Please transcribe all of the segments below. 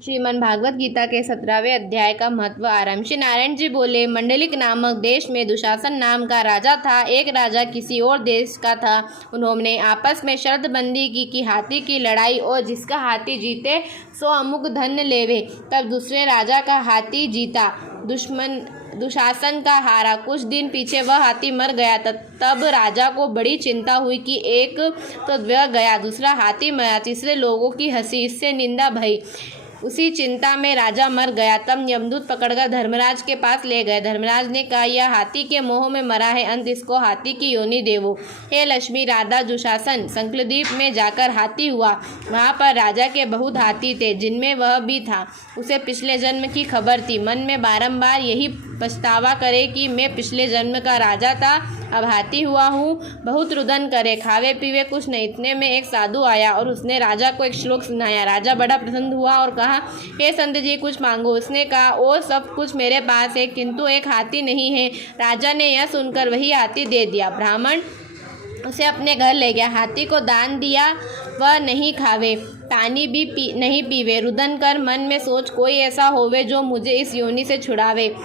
श्रीमद् भागवत गीता के 17वें अध्याय का महत्व आरंभ। श्री नारायण जी बोले, मंडलिक नामक देश में दुशासन नाम का राजा था। एक राजा किसी और देश का था। उन्होंने आपस में शर्त बंदी की कि हाथी की लड़ाई और जिसका हाथी जीते सो अमुक धन लेवे। तब दूसरे राजा का हाथी जीता, दुशासन का हारा। कुछ दिन पीछे वह हाथी मर गया। तब राजा को बड़ी चिंता हुई कि एक तो वह गया, दूसरा हाथी मरा, तीसरे लोगों की हंसी, इससे निंदा भई। उसी चिंता में राजा मर गया। तब यमदूत पकड़कर धर्मराज के पास ले गए। धर्मराज ने कहा, यह हाथी के मोह में मरा है, अंत इसको हाथी की योनि देवो। हे लक्ष्मी, राजा दुशासन शंखद्वीप में जाकर हाथी हुआ। वहाँ पर राजा के बहुत हाथी थे, जिनमें वह भी था। उसे पिछले जन्म की खबर थी। मन में बारंबार यही पछतावा करे कि मैं पिछले जन्म का राजा था, अब हाथी हुआ हूँ। बहुत रुदन करे, खावे पीवे कुछ नहीं। इतने में एक साधु आया और उसने राजा को एक श्लोक सुनाया। राजा बड़ा प्रसन्न हुआ और कहा, हे संत जी, कुछ मांगो। उसने कहा, ओ सब कुछ मेरे पास है, किंतु एक हाथी नहीं है। राजा ने यह सुनकर वही हाथी दे दिया। ब्राह्मण उसे अपने घर ले गया। हाथी को दान दिया, वह नहीं खावे, पानी भी नहीं पीवे। रुदन कर मन में सोच, कोई ऐसा होवे जो मुझे इस योनि से छुड़ावे।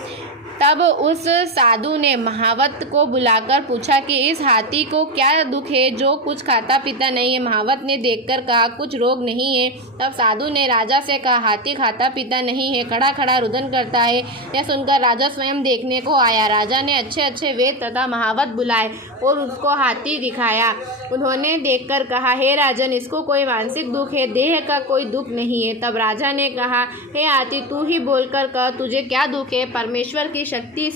तब उस साधु ने महावत को बुलाकर पूछा कि इस हाथी को क्या दुख है जो कुछ खाता पीता नहीं है। महावत ने देखकर कहा, कुछ रोग नहीं है। तब साधु ने राजा से कहा, हाथी खाता पीता नहीं है, खड़ा खड़ा रुदन करता है। यह सुनकर राजा स्वयं देखने को आया। राजा ने अच्छे अच्छे वेद तथा महावत बुलाए और उसको हाथी दिखाया। उन्होंने देखकर कहा, हे राजन, इसको कोई मानसिक दुख है, देह का कोई दुख नहीं है। तब राजा ने कहा, हे हाथी, तू ही बोलकर कह, तुझे क्या दुख है। परमेश्वर की शक्ति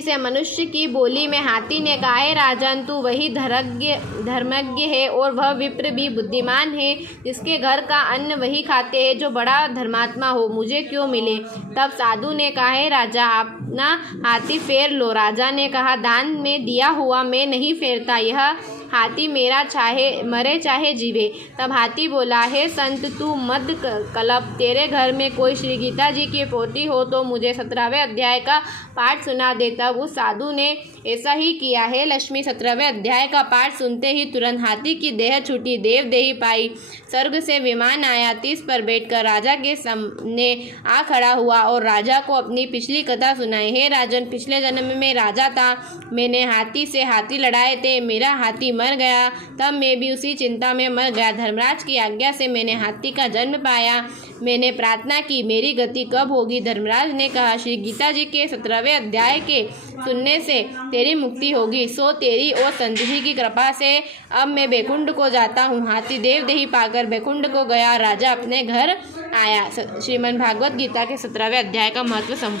से मनुष्य की बोली में हाथी ने कहा, हे राजन, तू वही धर्मज्ञ है और वह विप्र भी बुद्धिमान है, जिसके घर का अन्न वही खाते हैं जो बड़ा धर्मात्मा हो। मुझे क्यों मिले। तब साधु ने कहा, हे राजा, अपना हाथी फेर लो। राजा ने कहा, दान में दिया हुआ मैं नहीं फेरता, यह हाथी मेरा, चाहे मरे चाहे जीवे। तब हाथी बोला, हे संत, तू मत कलप। तेरे घर में कोई श्री गीता जी की पोती हो तो मुझे 17वें अध्याय का पाठ सुना दे। तब उस साधु ने ऐसा ही किया। हे लक्ष्मी, 17वें अध्याय का पाठ सुनते ही तुरंत हाथी की देह छूटी, देवदेही पाई। स्वर्ग से विमान आया, तीस पर बैठकर राजा के सामने आ खड़ा हुआ और राजा को अपनी पिछली कथा सुनाई। हे राजन, पिछले जन्म में राजा था, मैंने हाथी से हाथी लड़ाए थे, मेरा हाथी मर गया, तब मैं भी उसी चिंता में मर गया। धर्मराज की आज्ञा से मैंने हाथी का जन्म पाया। मैंने प्रार्थना की, मेरी गति कब होगी। धर्मराज ने कहा, श्री गीता जी के 17वें अध्याय के सुनने से तेरी मुक्ति होगी। सो तेरी और संत जी की कृपा से अब मैं बैकुंठ को जाता हूँ। हाथी देवदेही पाकर बैकुंठ को गया, राजा अपने घर आया। श्रीमद् भागवत गीता के 17वें अध्याय का महत्व